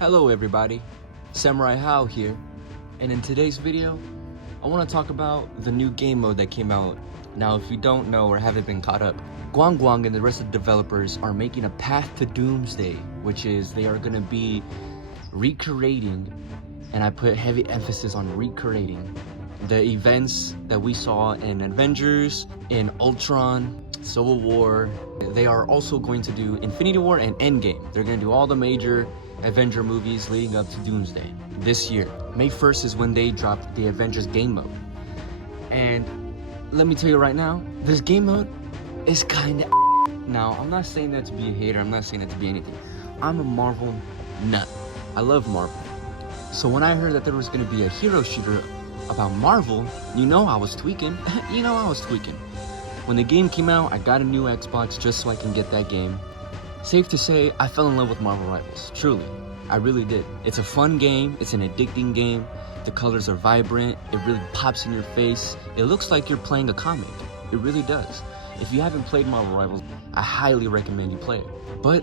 Hello everybody, samuraihow here, and in today's video, I want to talk about the new game mode that came out. Now if you don't know or haven't been caught up, Guang and the rest of the developers are making a path to doomsday, which is they are going to be recreating, and I put heavy emphasis on recreating, the events that we saw in Avengers, in Ultron, Civil War. They are also going to do Infinity War and Endgame. They're going to do all the major Avenger movies leading up to Doomsday this year. May 1st is when they dropped the Avengers game mode. And let me tell you right now, this game mode is kind of Now, I'm not saying that to be a hater, I'm not saying that to be anything. I'm a Marvel nut. I love Marvel. So when I heard that there was going to be a hero shooter about Marvel, you know I was tweaking. When the game came out, I got a new Xbox just so I can get that game. Safe to say, I fell in love with Marvel Rivals, truly. I really did. It's a fun game, it's an addicting game, the colors are vibrant, it really pops in your face. It looks like you're playing a comic, it really does. If you haven't played Marvel Rivals, I highly recommend you play it. But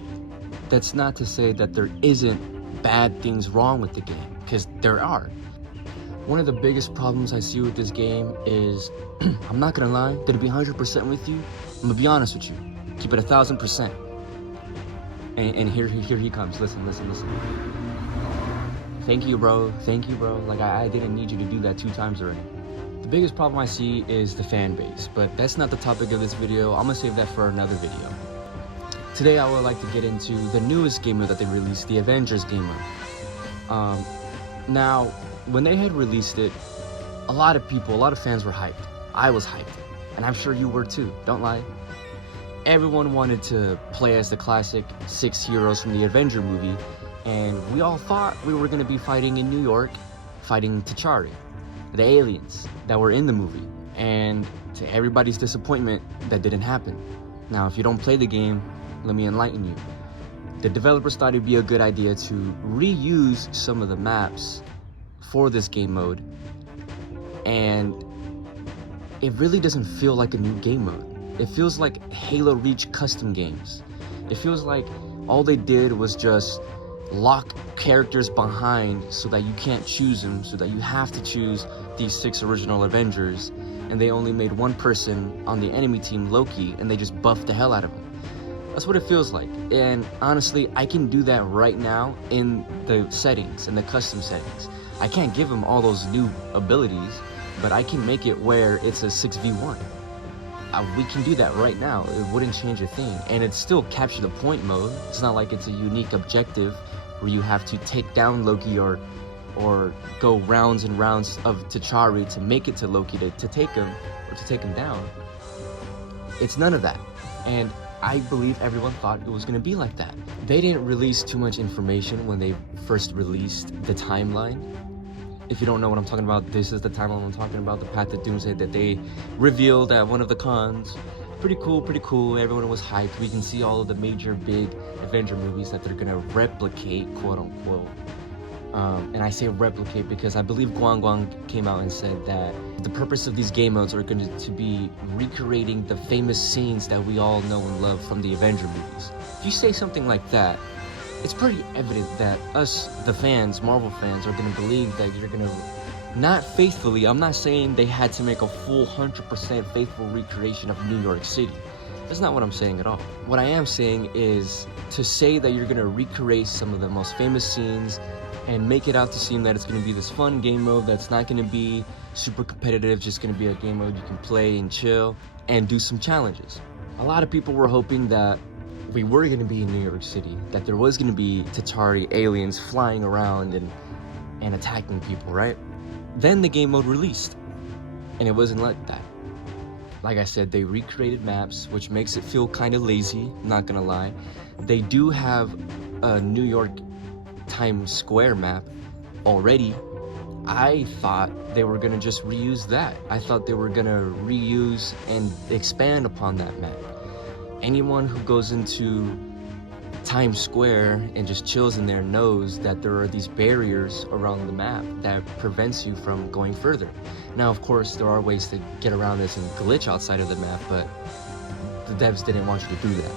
that's not to say that there isn't bad things wrong with the game, because there are. One of the biggest problems I see with this game is, I'm not gonna lie, to be 100% with you, I'm gonna be honest with you, keep it 1,000%. And here he comes. Listen. Thank you, bro. Like, I didn't need you to do that 2 times already. The biggest problem I see is the fan base, but that's not the topic of this video. I'm gonna save that for another video. Today, I would like to get into the newest game mode that they released, the Avengers game mode. Now, when they had released it, a lot of fans were hyped. I was hyped, and I'm sure you were too, don't lie. Everyone wanted to play as the classic 6 heroes from the Avenger movie, and we all thought we were going to be fighting in New York, fighting T'Challa, the aliens that were in the movie. And to everybody's disappointment, that didn't happen. Now, if you don't play the game, let me enlighten you. The developers thought it'd be a good idea to reuse some of the maps for this game mode, and it really doesn't feel like a new game mode. It feels like Halo Reach custom games. It feels like all they did was just lock characters behind so that you can't choose them, so that you have to choose these 6 original Avengers, and they only made one person on the enemy team, Loki, and they just buffed the hell out of him. That's what it feels like. And honestly, I can do that right now in the settings, in the custom settings. I can't give him all those new abilities, but I can make it where it's a 6v1. We can do that right now. It wouldn't change a thing, and it's still capture the point mode. It's not like it's a unique objective where you have to take down Loki or go rounds and rounds of T'Challa to make it to Loki to take him or to take him down. It's none of that, and I believe everyone thought it was going to be like that. They didn't release too much information when they first released the timeline. If you don't know what I'm talking about, this is the timeline I'm talking about, the Path to Doomsday that they revealed at one of the cons. Pretty cool. Everyone was hyped. We can see all of the major big Avenger movies that they're gonna replicate, quote unquote. And I say replicate because I believe Guang came out and said that the purpose of these game modes are going to be recreating the famous scenes that we all know and love from the Avenger movies. If you say something like that, it's pretty evident that us, the fans, Marvel fans, are going to believe that you're going to, not faithfully, I'm not saying they had to make a full 100% faithful recreation of New York City. That's not what I'm saying at all. What I am saying is to say that you're going to recreate some of the most famous scenes and make it out to seem that it's going to be this fun game mode that's not going to be super competitive, just going to be a game mode you can play and chill and do some challenges. A lot of people were hoping that we were going to be in New York City, that there was going to be T'Challa aliens flying around and attacking people, right? Then the game mode released, and it wasn't like that. Like I said, they recreated maps, which makes it feel kind of lazy, not gonna lie. They do have a New York Times Square map already. I thought they were gonna just reuse that. I thought they were gonna reuse and expand upon that map. Anyone who goes into Times Square and just chills in there knows that there are these barriers around the map that prevents you from going further. Now, of course, there are ways to get around this and glitch outside of the map, but the devs didn't want you to do that.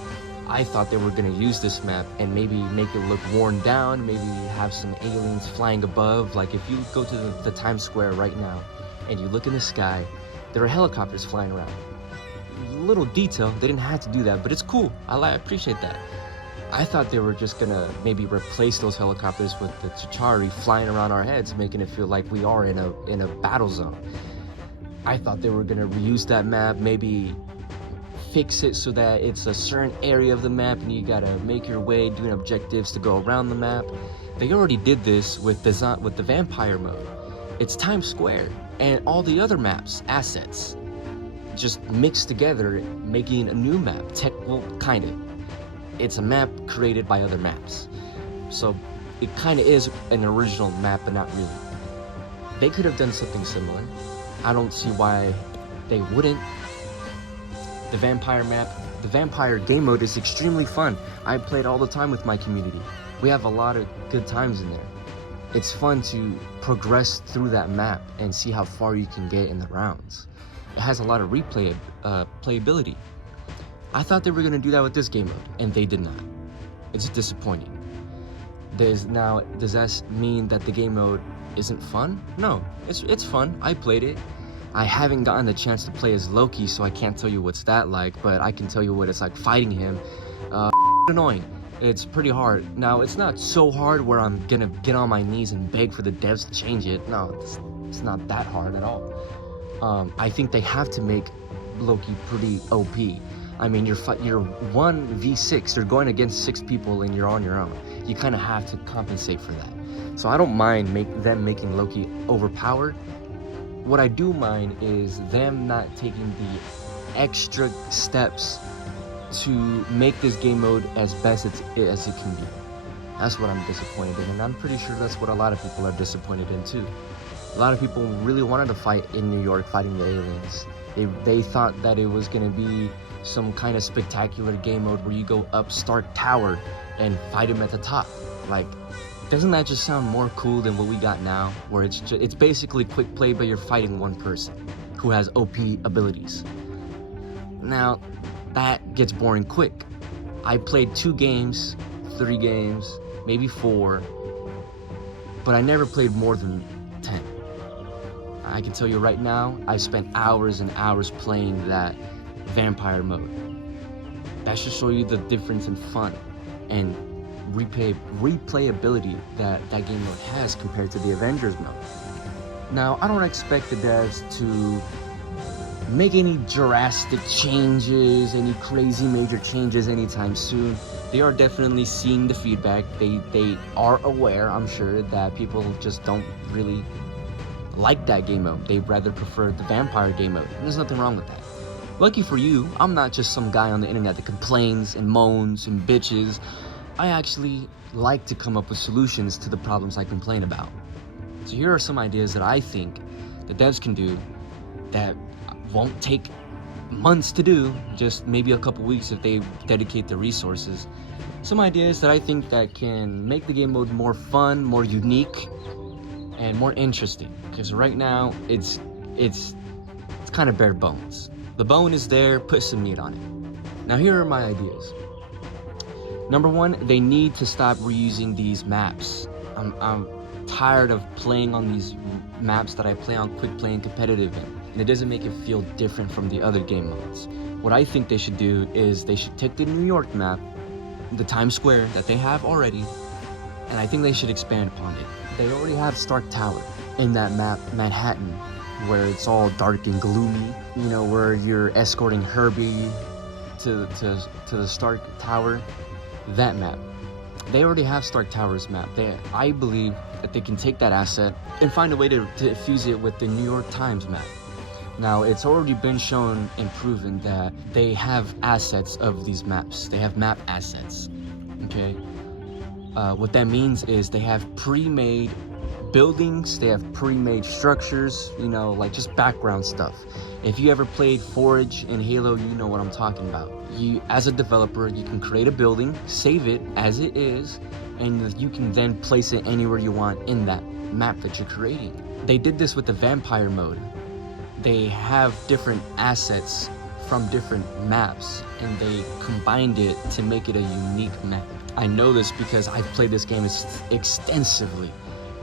I thought they were gonna use this map and maybe make it look worn down, maybe have some aliens flying above. Like if you go to the Times Square right now and you look in the sky, there are helicopters flying around. Little detail, they didn't have to do that, but it's cool. I appreciate that. I thought they were just gonna maybe replace those helicopters with the Chitauri flying around our heads, making it feel like we are in a battle zone. I thought they were gonna reuse that map, maybe fix it so that it's a certain area of the map and you gotta make your way doing objectives to go around the map. They already did this with the vampire mode. It's Times Square and all the other maps, assets, just mixed together, making a new map. Well, kind of. It's a map created by other maps. So it kind of is an original map, but not really. They could have done something similar. I don't see why they wouldn't. The vampire map, the vampire game mode is extremely fun. I play it all the time with my community. We have a lot of good times in there. It's fun to progress through that map and see how far you can get in the rounds. It has a lot of playability. I thought they were gonna do that with this game mode, and they did not. It's disappointing. Does that mean that the game mode isn't fun? No, it's fun. I played it. I haven't gotten the chance to play as Loki, so I can't tell you what's that like, but I can tell you what it's like fighting him. Annoying. It's pretty hard. Now, it's not so hard where I'm gonna get on my knees and beg for the devs to change it. No, it's not that hard at all. I think they have to make Loki pretty OP. I mean, you're 1v6, you're going against 6 people and you're on your own. You kind of have to compensate for that. So I don't mind them making Loki overpowered. What I do mind is them not taking the extra steps to make this game mode as best as it can be. That's what I'm disappointed in, and I'm pretty sure that's what a lot of people are disappointed in too. A lot of people really wanted to fight in New York, fighting the aliens. They thought that it was going to be some kind of spectacular game mode where you go up Stark Tower and fight him at the top. Like, doesn't that just sound more cool than what we got now, where it's basically quick play, but you're fighting one person who has OP abilities? Now, that gets boring quick. I played 2 games, 3 games, maybe 4, but I never played more than 10. I can tell you right now, I spent hours and hours playing that vampire mode. That should show you the difference in fun and replayability that game mode has compared to the Avengers mode. Now, I don't expect the devs to make any drastic changes, any crazy major changes anytime soon. They are definitely seeing the feedback. They are aware, I'm sure, that people just don't really like that game mode. They'd rather prefer the vampire game mode. And there's nothing wrong with that. Lucky for you, I'm not just some guy on the internet that complains and moans and bitches. I actually like to come up with solutions to the problems I complain about. So here are some ideas that I think the devs can do that won't take months to do, just maybe a couple weeks if they dedicate the resources. Some ideas that I think that can make the game mode more fun, more unique, and more interesting. Because right now, it's kind of bare bones. The bone is there, put some meat on it. Now here are my ideas. Number 1, they need to stop reusing these maps. I'm tired of playing on these maps that I play on quick play and competitive in, and it doesn't make it feel different from the other game modes. What I think they should do is they should take the New York map, the Times Square that they have already, and I think they should expand upon it. They already have Stark Tower in that map, Manhattan, where it's all dark and gloomy, you know, where you're escorting Herbie to the Stark Tower. That map. They already have Stark Tower's map. I believe that they can take that asset and find a way to fuse it with the New York Times map. Now, it's already been shown and proven that they have assets of these maps. They have map assets, okay? What that means is they have pre-made buildings, they have pre-made structures, you know, like just background stuff. If you ever played Forge in Halo, you know what I'm talking about. You, as a developer, you can create a building, save it as it is, and you can then place it anywhere you want in that map that you're creating. They did this with the vampire mode. They have different assets from different maps and they combined it to make it a unique map. I know this because I've played this game extensively,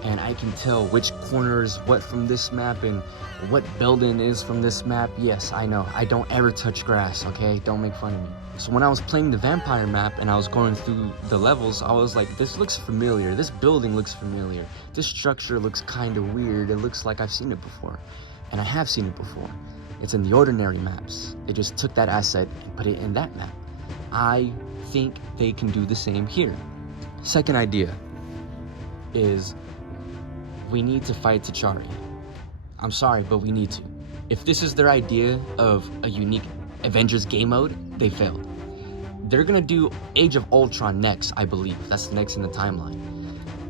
and I can tell which corner is what from this map and what building is from this map. Yes, I know, I don't ever touch grass, okay? Don't make fun of me. So when I was playing the vampire map and I was going through the levels, I was like, this looks familiar, this building looks familiar, this structure looks kind of weird, it looks like I've seen it before. And I have seen it before. It's in the ordinary maps. They just took that asset and put it in that map. I think they can do the same here. Second idea is we need to fight T'Chari. I'm sorry, but we need to. If this is their idea of a unique Avengers game mode, they failed. They're gonna do Age of Ultron next, I believe. That's next in the timeline.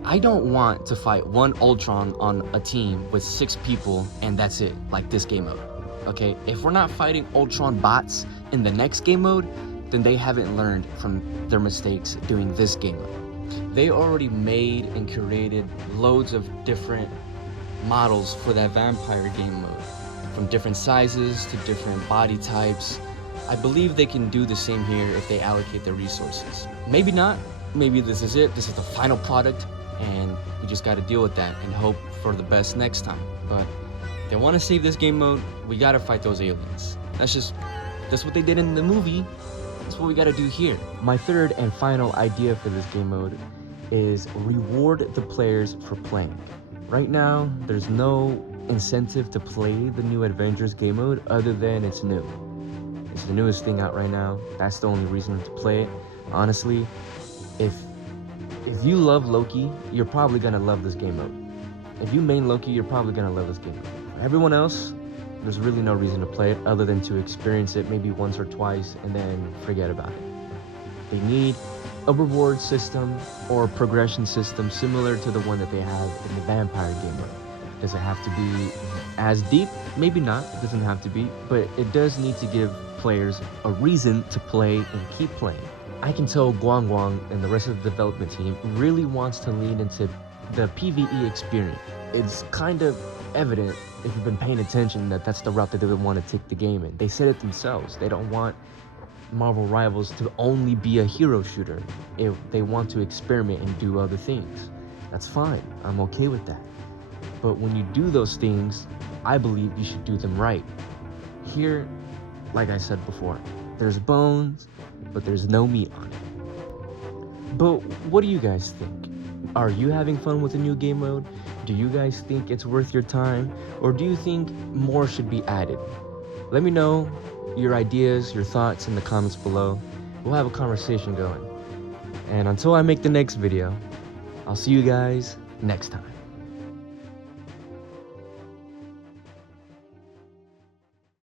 I don't want to fight one Ultron on a team with 6 people and that's it, like this game mode. Okay, if we're not fighting Ultron bots in the next game mode, then they haven't learned from their mistakes doing this game mode. They already made and created loads of different models for that vampire game mode, from different sizes to different body types. I believe they can do the same here if they allocate their resources. Maybe not, maybe this is it, this is the final product, and we just gotta deal with that and hope for the best next time. But if they wanna save this game mode, we gotta fight those aliens. That's what they did in the movie. That's what we gotta do here. My third and final idea for this game mode is reward the players for playing. Right now, there's no incentive to play the new Avengers game mode other than it's new. It's the newest thing out right now. That's the only reason to play it. Honestly, if you love Loki, you're probably gonna love this game mode. If you main Loki, you're probably gonna love this game mode. For everyone else, there's really no reason to play it other than to experience it maybe once or twice and then forget about it. They need a reward system or progression system similar to the one that they have in the vampire game mode. Does it have to be as deep? Maybe not, it doesn't have to be, but it does need to give players a reason to play and keep playing. I can tell Guang Guang and the rest of the development team really wants to lean into the PvE experience. It's kind of evident if you've been paying attention that that's the route that they would want to take the game in. They said it themselves. They don't want Marvel Rivals to only be a hero shooter. If they want to experiment and do other things, that's fine. I'm okay with that. But when you do those things, I believe you should do them right. Here, like I said before, there's bones, but there's no meat on it. But what do you guys think? Are you having fun with the new game mode? Do you guys think it's worth your time? Or do you think more should be added? Let me know your ideas, your thoughts in the comments below. We'll have a conversation going. And until I make the next video, I'll see you guys next time.